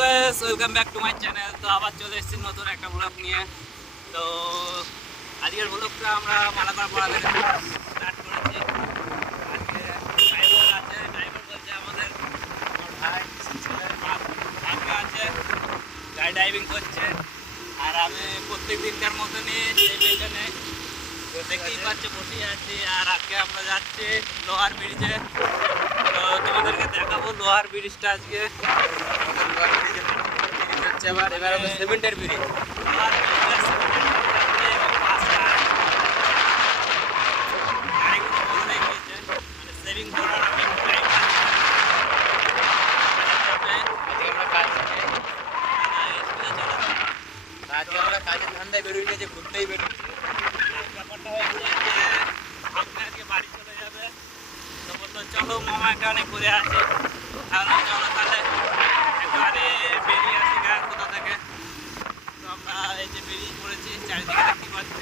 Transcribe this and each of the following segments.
Guys welcome back to my channel তো আবার চলে এসেছি নতুন একটা ব্লগ নিয়ে। তো আজকের ব্লগটা আমরা মালাকার পাড়া থেকে স্টার্ট করেছি। আজকে ড্রাইভার আছে ড্রাইভার বলছে আমাদের গাড়ি ড্রাইভিং করছে। আর আমি প্রত্যেক দিনকার মতনই সেই পেছনে তো দেখতেই পাচ্ছ, বসে আছি আর আজকে আমরা যাচ্ছি লোহার ব্রিজে তো তোমাদেরকে দেখাবো লোহার ব্রিজটা আজকে। হচ্ছে আবার এবার সিমেন্টের ব্রিজ লোহার ব্রিজটা সিমেন্টের এবং পাঁচটা গাড়িগুলো বদলে গিয়েছে মানে সেভিং করার আমি টাইম আজকে আমরা কাজ আজকে আমরা কাজের ধান্দায় বেরোই না যে ঘুরতেই বেরোই ব্যাপারটা হয়েছে যে আপনি আজকে বাড়ি চলে যাবে তো বলল চলো মামা এখানে ঘুরে আসি তাহলে চলো তাহলে একেবারে বেরিয়ে আসি গা কোথা থেকে তো আমরা এই যে বেরিয়ে পড়েছি চারিদিকে দেখতে পাচ্ছ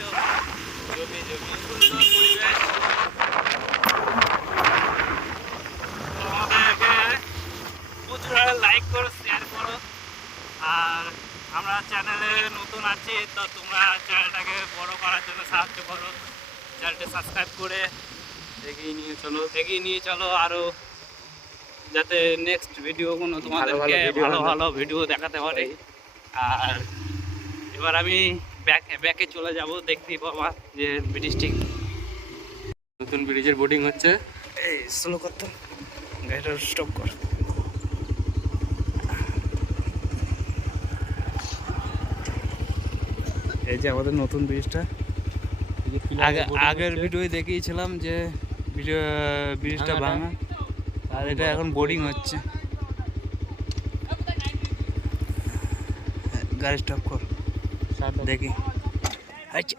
জমি জমি সুন্দর পরিবেশ তো আমাদেরকে প্রচুর লাইক করো শেয়ার করো আর আমরা চ্যানেলে আছি তো তোমরা চ্যানেলটাকে বড় করার জন্য সাহায্য করো। চ্যানেলটা সাবস্ক্রাইব করে এগিয়ে নিয়ে চলো। এগিয়ে নিয়ে চলো আরও যাতে নেক্সট ভিডিওগুলো তোমাদেরকে ভালো ভালো ভিডিও দেখাতে পারি। আর এবার আমি ব্যাক ব্যাকে চলে যাব দেখতেই পাবা যে ব্রিটিশটি নতুন ব্রিজের বোর্ডিং হচ্ছে। এই স্লো করতো গাড়িটা স্টপ কর। এই যে আমাদের নতুন ব্রিজটা। আগে আগের ভিডিও দেখিয়েছিলাম যে ব্রিজটা। ভাঙা আর এটা এখন বোর্ডিং হচ্ছে। গাড়ি স্টপ কর। দেখি। আচ্ছা।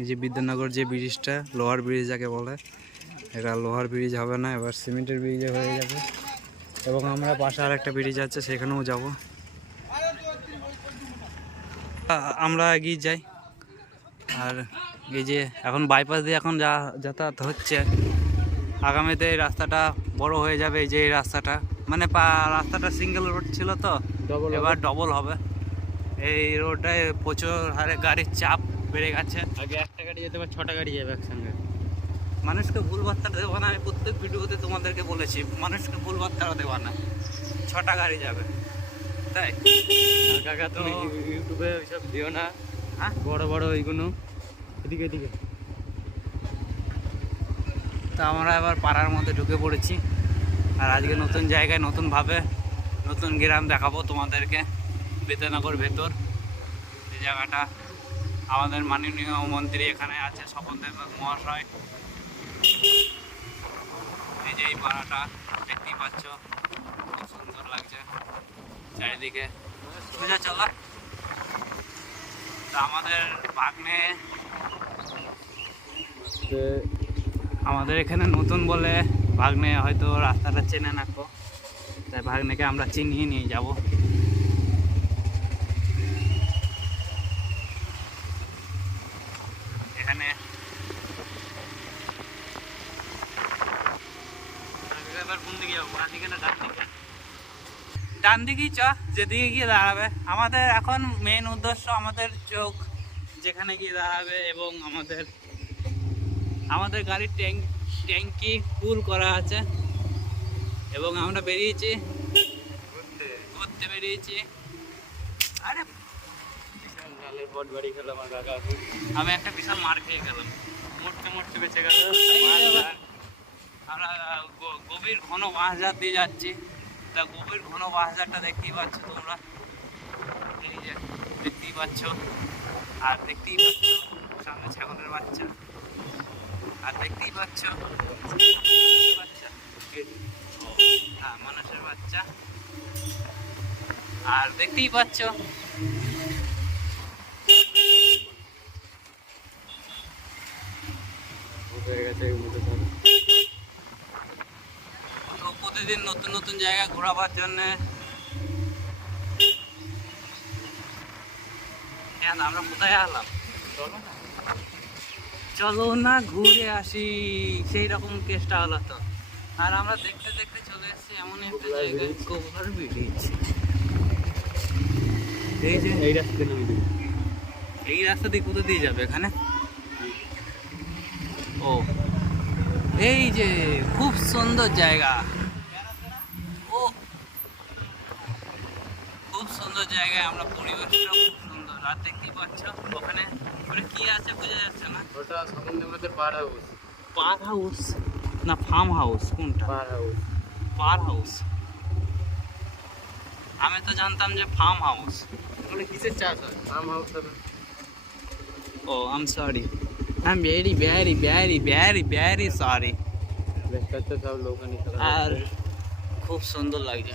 এই যে বিদ্যানগর যে ব্রিজটা লোহার ব্রিজ যাকে বলে এটা লোহার ব্রিজ হবে না এবার সিমেন্টের ব্রিজে হয়ে যাবে। এবং আমরা পাশে আর একটা ব্রিজ আছে সেখানেও যাব। আমরা এগিয়ে যাই। আর এই যে এখন বাইপাস দিয়ে এখন যা যাতায়াত হচ্ছে আগামীতে এই রাস্তাটা বড় হয়ে যাবে এই যে এই রাস্তাটা। মানে রাস্তাটা সিঙ্গেল রোড ছিল তো এবার ডবল হবে। এই রোডটায় প্রচুর হারে গাড়ির চাপ বেড়ে গেছে। আগে একটা গাড়ি যেতে পারে ছটা গাড়ি যাবে একসঙ্গে। মানুষকে ভুল বার্তাটা দেবো না আমি প্রত্যেক ভিডিওতে তোমাদেরকে বলেছি মানুষকে ভুল বার্তাটা দেবো না ছটা গাড়ি যাবে। তাই? কাকা তুমি ইউটিউবে ওইসব দিও না। হ্যাঁ? বড় বড় ওইগুলো। এদিকে এদিকে। তো আমরা এবার পাড়ার মধ্যে ঢুকে পড়েছি। আর আজকে নতুন জায়গায় নতুনভাবে নতুন গ্রাম দেখাবো তোমাদেরকে বিদ্যানগর ভেতর। এই জায়গাটা আমাদের মাননীয় মন্ত্রী এখানে আছে স্বপন দেব মহাশয়। এই যে এই পাড়াটা দেখতেই পাচ্ছ খুব সুন্দর লাগছে। চারিদিকে সোজা চলা? আমাদের ভাগ্নে আমাদের এখানে নতুন বলে ভাগ্নে হয়তো রাস্তাটা চেনে না কো। তাই ভাগ্নেকে আমরা চিনিয়ে নিয়ে যাব এখানে এবার কোন দিকে যাব বাঁ দিকে না ডান দিকে ডান দিকেই চ যেদিকে গিয়ে দাঁড়াবে। আমাদের এখন মেন উদ্দেশ্য আমাদের চোখ যেখানে গিয়ে দাঁড়াবে এবং আমাদের আমাদের গাড়ির ট্যাঙ্ক ট্যাঙ্কি ফুল করা আছে। এবং আমরা বেরিয়েছি। ঘুরতে বেরিয়েছি। আরে লালের পট বাড়ি খেলাম আর কাকা। আমি একটা বিশাল মার খেয়ে গেলাম। মরতে মরতে বেঁচে গেল আমরা গভীর ঘন বাঁশঝাড় দিয়ে যাচ্ছি। তা গভীর ঘন বাঁশঝাড়টা দেখতেই পাচ্ছ তোমরা। এই যে দেখতেই পাচ্ছ, আর দেখতেই পাচ্ছ সামনে ছাগলের বাচ্চা। আর দেখতেই পাচ্ছ বাচ্চা হ্যাঁ মানুষের বাচ্চা। আর দেখতেই পাচ্ছ, হয়ে গেছে প্রতিদিন নতুন নতুন জায়গা ঘোরাবার জন্য। কেন আমরা কোথায় এলাম চলো না। চলো না ঘুরে আসি। সেই রকম কেসটা হলো তো। আর আমরা দেখতে দেখতে চলে এসেছি এমন একটা জায়গা কোভার ব্রিজ এই যে এই রাস্তা এই রাস্তা দিয়ে কোথা দিয়ে যাবে এখানে? ও। এই যে খুব সুন্দর জায়গা ও খুব সুন্দর জায়গায় আমরা পরিবেশটা খুব সুন্দর। আর দেখতেই পাচ্ছ ওখানে ওখানে কি আছে বোঝা যাচ্ছে না। ওটা সমুদ্রের পাড় হাউস। পার হাউস? না ফার্ম হাউস কোনটা? পাড় হাউস। পার হাউস। আমি তো জানতাম যে ফার্ম হাউস ওটা কিসের চাষ হয়? ফার্ম হাউস হবে। ও I am sorry I am very very very very very sorry দেখতে পাচ্ছ সব লোক ওখানে আর খুব সুন্দর লাগছে।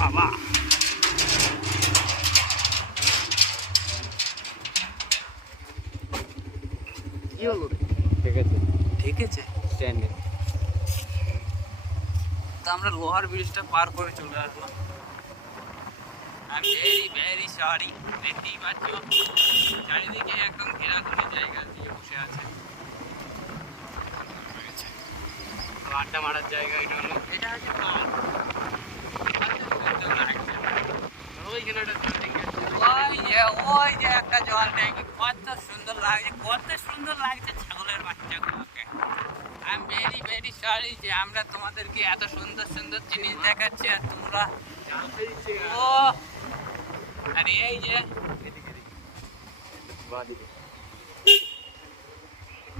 বাবা। কি হলো ঠিক আছে ঠিক আছে স্ট্যান্ডে তো আমরা লোহার ব্রিজটা পার করে চলে আসলাম। আই ভেরি ভেরি সরি দেখতেই পাচ্ছ? চারিদিকে একদম ঘেরা ঘুরে জায়গা দিয়ে বসে আছে। আড্ডা মারার জায়গা এটা হলো। এটা হচ্ছে পার্ক ওইখানে একটা building আছে। ওই যে একটা জল কত সুন্দর লাগছে কত সুন্দর লাগছে ছাগলের সরি যে আমরা তোমাদেরকে এত সুন্দর সুন্দর জিনিস দেখাচ্ছি আর তোমরা। ও আরে এই যে।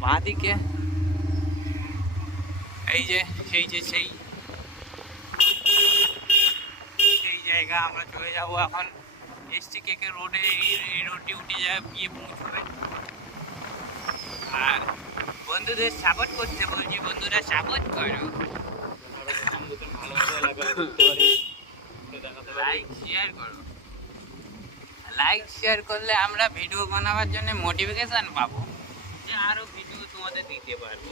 বাঁদিকে এই যে সেই যে সেই সেই জায়গা আমরা চলে যাব এখন এসটি কে রোডে এই রোডটি উঠে যায় গিয়ে পৌঁছবে। আর বন্ধুদের সাপোর্ট করতে বলছি বন্ধুরা সাপোর্ট করো। লাইক শেয়ার করো। লাইক শেয়ার করলে আমরা ভিডিও বানাবার জন্য মোটিভেশন পাবো। যে আরও ভিডিও তোমাদের দিতে পারব।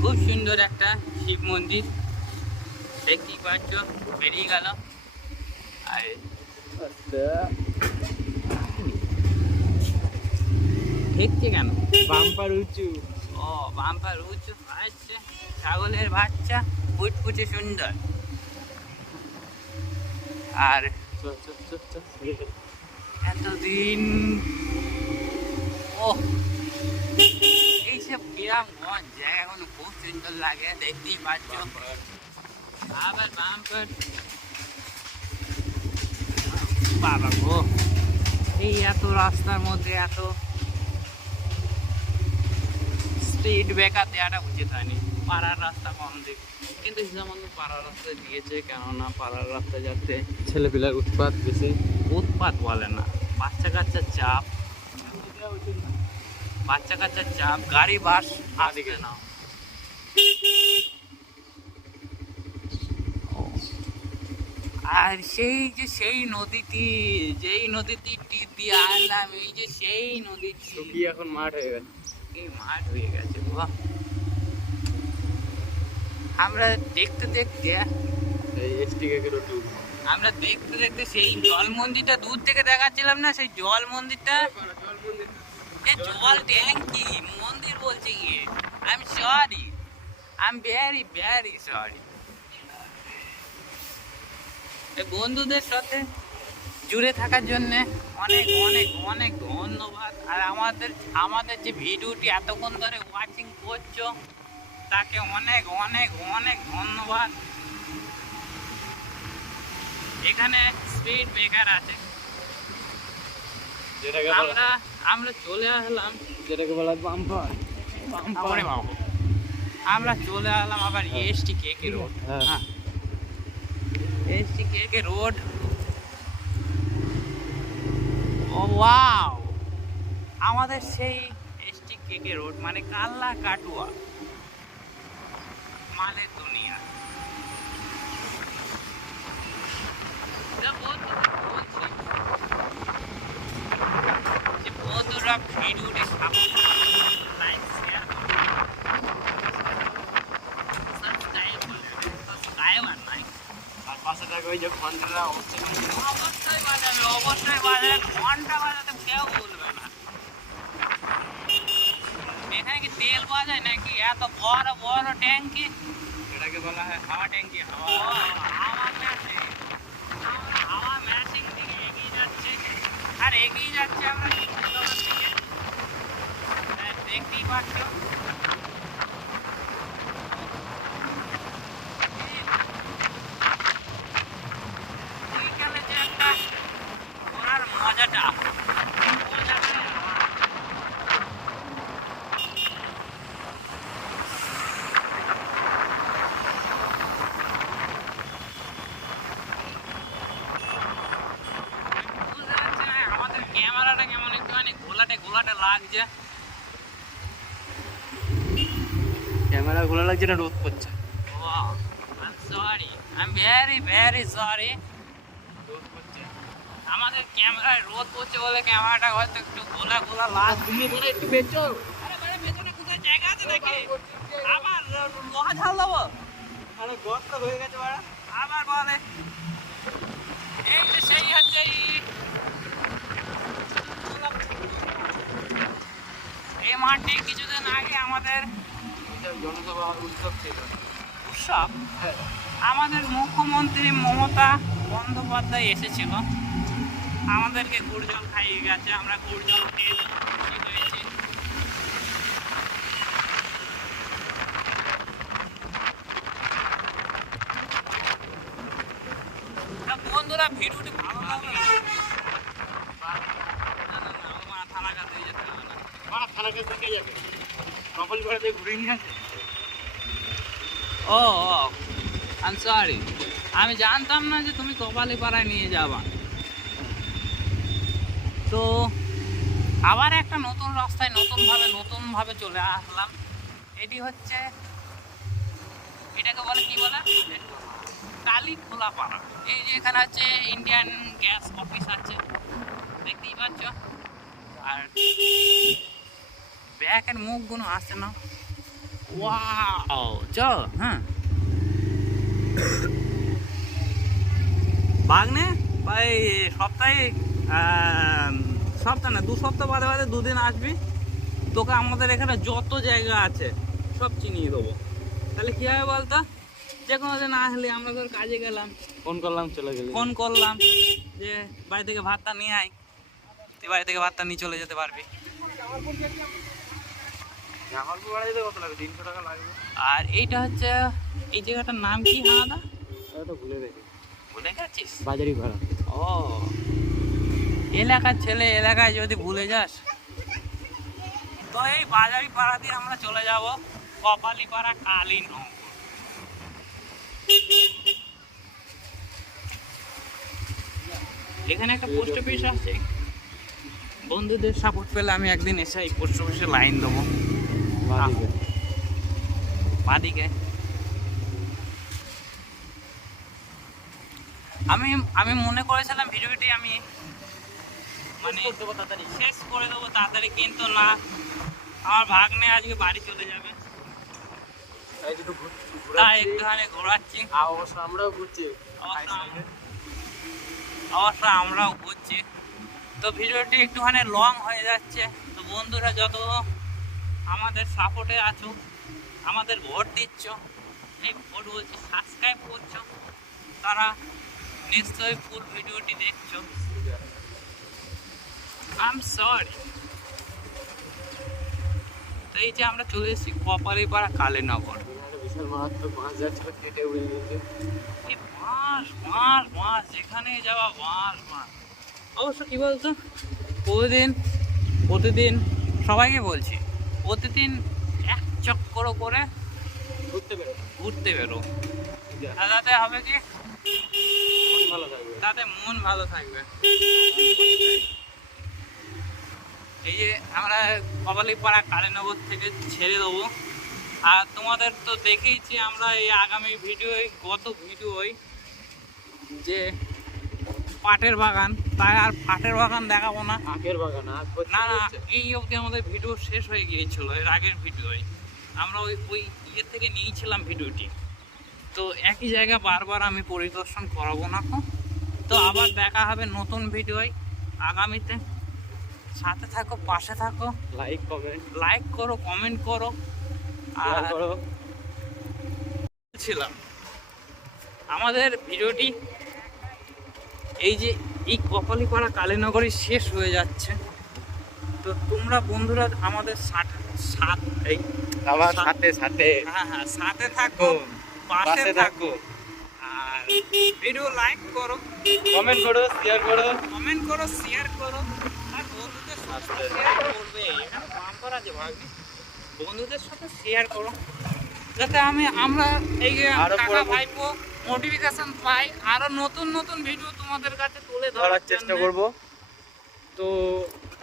খুব সুন্দর একটা শিব মন্দির। দেখতেই পাচ্ছ বেরিয়ে গেল। আর দেখছে কেন? বাম্পার উঁচু। ও বাম্পার উঁচু। আসছে ছাগলের বাচ্চা। ফুটফুটে সুন্দর। আর। এতদিন ও এইসব গ্রামগঞ্জ জায়গাগুলো খুব সুন্দর লাগে, দেখতেই পাচ্ছ। আবার বাম্পার বাবা গো, এই এত রাস্তার মধ্যে এত স্ট্রিট বেকার দেওয়াটা উচিত হয়নি। পাড়ার রাস্তা কম দিক কিন্তু হিসাব পাড়ার রাস্তা দিয়েছে, কেননা পাড়ার রাস্তা যাতে ছেলেপিলার উৎপাত বেশি, উৎপাত বলে না। বাচ্চা কাচ্চার চাপ। বাচ্চা কাচ্চার চাপ গাড়ি বাস আসবে না। আর সেই যে সেই নদীটি যেই নদীটি টিপ দিয়ে আনলাম এই যে সেই নদীটি। শুকিয়ে এখন মাঠ হয়ে গেছে এই মাঠ হয়ে গেছে বাহ। আমরা দেখতে দেখতে আমরা দেখতে দেখতে সেই জল মন্দিরটা দূর থেকে দেখাচ্ছিলাম না সেই জল মন্দিরটা এ জল ট্যাঙ্কি মন্দির বলছে কি? I am sorry I am very very sorry বন্ধুদের সাথে জুড়ে থাকার জন্য অনেক অনেক অনেক ধন্যবাদ। আর আমাদের আমাদের যে ভিডিওটি এতক্ষণ ধরে ওয়াচিং করছ, তাকে অনেক অনেক অনেক ধন্যবাদ। এখানে স্পিড ব্রেকার আছে। যেটাকে আমরা আমরা চলে আসলাম। যেটাকে বলা হয় বাম্পার। ওরে বাবা। আমরা চলে আসলাম আবার এসটি কেকে রোড হ্যাঁ। এসটি কেকে রোড ও ওয়াও আমাদের সেই এসটি কেকে রোড মানে কাল্লা কাটুয়া। মালের দুনিয়া তা বন্ধুরা বলছি যে বন্ধুরা ভিডিওটি সাপোর্ট লাইক শেয়ার সাবস্ক্রাইব করবেন সাবস্ক্রাইব আর লাইক আর পাশে থাকে ওই যে ঘন্টাটা অবশ্যই অবশ্যই বাজাবে অবশ্যই বাজাবে ঘণ্টা বাজাতে কেউ বলবে না এখানে কি তেল পাওয়া যায় নাকি এত বড় বড় ট্যাঙ্কি এটাকে বলা হয় হাওয়া ট্যাঙ্কি হাওয়া ও, হাওয়া মেশিন হাওয়া মেশিন দিকে এগিয়ে যাচ্ছে আর এগিয়ে যাচ্ছে আমরা শিমুলতলার দিকে হ্যাঁ, দেখতেই পাচ্ছ। বিকালে যে একটা ঘোরার মজাটা আমাদের ক্যামেরাটা কেমন একটুখানি ঘোলাটে ঘোলাটে লাগছে। ক্যামেরা খোলা লাগছে না রোদ. রোদ পড়ছে আমাদের ক্যামেরায় রোদ পড়ছে বলে ক্যামেরাটা হয়তো একটু ঘোলা ঘোলা তুমি বলে একটু বেচো আরে মানে পেছনে কোথায় জায়গা আছে নাকি? আবার লোহা ঝাল দেবো? আরে গর্ত হয়ে গেছে বাড়া। আবার বলে। এই যে সেই হচ্ছে। এই মাঠে কিছুদিন আগে আমাদের উৎসব ছিল। উৎসব? হ্যাঁ। আমাদের মুখ্যমন্ত্রী মমতা বন্দ্যোপাধ্যায় এসেছিল। আমাদেরকে গুড়জল খাইয়ে গেছে আমরা গুড়জল খেয়ে খুশি হয়েছি তা বন্ধুরা ভিডিওটি ভালো লাগল না না, না, না, ও মাথা লাগা দিয়ে যেতে হবে না বাড়া থানা কাছে থেকে যাবে কপাল করে দিয়ে ঘুরে নিয়ে আসে ও আই সরি আমি জানতাম না যে তুমি কপালিপাড়ায় নিয়ে যাবা। তো আবার একটা নতুন রাস্তায় নতুনভাবে নতুনভাবে চলে আসলাম। এটি হচ্ছে, এটাকে বলে কি বলে? কালী খোলা পাড়া। এই যে এখানে হচ্ছে ইন্ডিয়ান গ্যাস অফিস আছে। দেখতেই পাচ্ছ। আর ব্যাকের মুখগুলো আসছে না। ওয়াও চল হ্যাঁ বাগনে? ভাই সপ্তাহে সপ্তাহ না দু সপ্তাহ বাদে বাদে দুদিন আসবি। তোকে আমাদের এখানে যত জায়গা আছে সব চিনিয়ে দেবো। তাহলে কী হবে বলতো? যে কোনো দিন আসলে আমরা তোর কাজে গেলাম। ফোন করলাম চলে গেলে। ফোন করলাম যে বাড়ি থেকে ভাতটা নিয়ে আয়। তুই বাড়ি থেকে ভাতটা নিয়ে চলে যেতে পারবি জামালপুর বাড়া যেতে কত লাগবে তিনশো টাকা লাগবে আর এইটা হচ্ছে, এই জায়গাটার নাম কি হাদা ভুলে গেছি ভুলে গেছিস? বাজারি ও। এলাকার ছেলে এলাকায় যদি ভুলে যাস, তো এই বাজারি পাড়া দিয়ে আমরা চলে যাব কপালি পাড়া কালী নগর। এখানে একটা পোস্ট অফিস আছে। বন্ধুদের সাপোর্ট পেলে আমি একদিন এসে এই পোস্ট অফিসে লাইন দেবো। বাদিকে বাদিকে আমি আমি মনে করেছিলাম ভিডিওটি আমি মানে শেষ করে দেবো তাড়াতাড়ি কিন্তু না আমার ভাগ্নে আজকে বাড়ি চলে যাবে। তাই একটুখানি ঘোরাচ্ছি। অবশ্য আমরাও ঘুরছি। অবশ্য আমরাও ঘুরছি। তো ভিডিওটি একটুখানি লং হয়ে যাচ্ছে। তো বন্ধুরা যত আমাদের সাপোর্টে আছো, আমাদের ভোট দিচ্ছ, এই ভোট বলছি সাবস্ক্রাইব করছ, তারা নিশ্চয়ই ফুল ভিডিওটি দেখছ। আম সরি তো এই যে আমরা চলে এসেছি কপালিপাড়া কালীনগর। এই বাঁশ যেখানে যাওয়া, বাঁশ বাঁশ। অবশ্য কি বলতো? প্রতিদিন প্রতিদিন সবাইকে বলছি। প্রতিদিন এক চক্কর করে ঘুরতে বেরো ঘুরতে বেরো তাতে হবে কি? ভালো থাকবে। তাতে মন ভালো থাকবে। এই যে আমরা কপালীপাড়া কালীনগর থেকে ছেড়ে দেবো। আর তোমাদের তো দেখেইছি আমরা এই আগামী ভিডিওয় গত ভিডিওয় যে পাটের বাগান তাই আর পাটের বাগান দেখাবো না। আখের বাগান না না এই অবধি আমাদের ভিডিও শেষ হয়ে গিয়েছিল এর আগের ভিডিওয় আমরা ওই ওই ইয়ে থেকে নিয়েছিলাম ভিডিওটি। তো একই জায়গা বারবার আমি পরিদর্শন করাবো না তো। তো আবার দেখা হবে নতুন ভিডিওয়। আগামীতে সাথে থাকো পাশে থাকো। লাইক কমেন্ট লাইক করো কমেন্ট করো। আর ছিলাম। আমাদের ভিডিওটি এই যে এই কপালীপাড়া কালীনগরী শেষ হয়ে যাচ্ছে। তো তোমরা বন্ধুরা আমাদের সাথে সাথ এই আমার সাথে সাথে হ্যাঁ হ্যাঁ সাথে থাকো পাশে থাকো। আর ভিডিও লাইক করো। কমেন্ট করো শেয়ার করো। কমেন্ট করো শেয়ার করো। আর বন্ধুদের সাথে শেয়ার করবে এখানে বাম্পার আছে ভাবি বন্ধুদের সাথে শেয়ার করো। যাতে আমি আমরা এই যে কাকা ভাইপো নোটিফিকেশন পাই। আরও নতুন নতুন ভিডিও তোমাদের কাছে তুলে ধরার চেষ্টা। করব। তো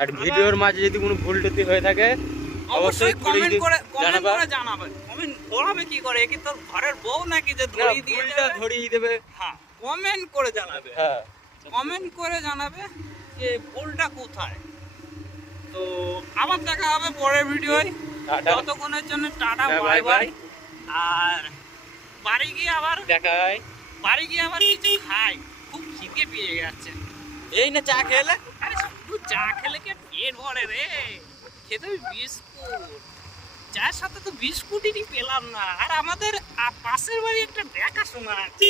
আর ভিডিওর মাঝে যদি কোনো ভুল টুটি হয়ে থাকে অবশ্যই কমেন্ট করে কমেন্ট করে জানাবে। কমেন্ট করাবে কি করে? কি তোর ঘরের বউ নাকি যে ধরিয়ে দিয়ে ভুলটা? ধরিয়ে দেবে। হ্যাঁ কমেন্ট করে জানাবে। হ্যাঁ। কমেন্ট করে জানাবে যে ভুলটা কোথায়। তো আবার দেখা হবে পরের ভিডিওয়। ততক্ষণের জন্য টাটা হ্যাঁ, বাই বাই আর বাড়ি গিয়ে আবার দেখায় বাড়ি গিয়ে আবার কিছু খাই। খুব খিদে পেয়ে গেছে। এই না চা খেলে। আরে শুধু চা খেলে কি পেট ভরে রে? খেতে বিস্কুট। চায়ের সাথে তো বিস্কুটই পেলাম না। আর আমাদের পাশের বাড়ি একটা দেখাশোনা আছে।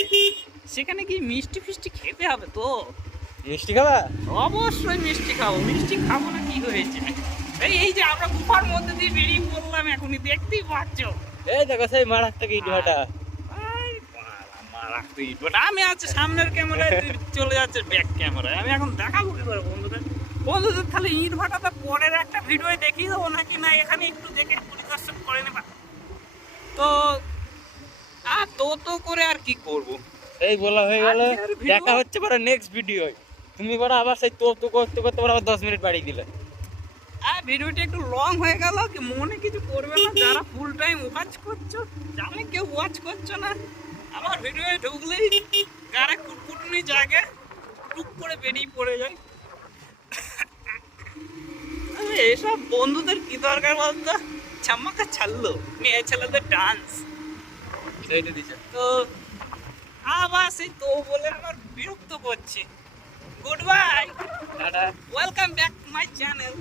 সেখানে কি মিষ্টি ফিষ্টি খেতে হবে তো। মিষ্টি খাবা? অবশ্যই মিষ্টি খাব। মিষ্টি খাব না কি হয়েছে? এই এই যে আমরা গুফার মধ্যে দিয়ে বেরিয়ে পড়লাম এখনই। দেখতেই পাচ্ছ। এই দেখো সেই মারার থেকে ইট ভাটা আই আমি আছি সামনের ক্যামেরায় চলে যাচ্ছে ব্যাক ক্যামেরায়। আমি এখন দেখাবো কি করে বন্ধুদের। বন্ধুদের তাহলে ইট ভাটাটা পরের একটা ভিডিও দেখিয়ে দেবো নাকি? না এখানে একটু দেখে পরিদর্শন করে নেবা। তো আর তো তো করে আর কি করব? এই বলা হয়ে গেল দেখা হচ্ছে পরে নেক্সট ভিডিও তুমি আবার সেই তো তো করতে করতে পরে আবার দশ মিনিট বাড়িয়ে দিলে। আর ভিডিওটি একটু লং হয়ে গেল কি মনে কিছু করবে না? যারা ফুল টাইম ওয়াচ করছ জানে কেউ ওয়াচ করছ না? আমার ভিডিওয়ে ঢুকলেই গাড়ে কুটকুটনি জাগে টুক করে বেরিয়ে পড়ে যায় এসব বন্ধুদের কি দরকার বলতো? ছাম্মাকা ছাড়লো মেয়ে ছেলেদের ডান্স সেইটা দিছে। তো আবার সেই তো বলে আমার বিরক্ত করছে। Good bye welcome back to my channel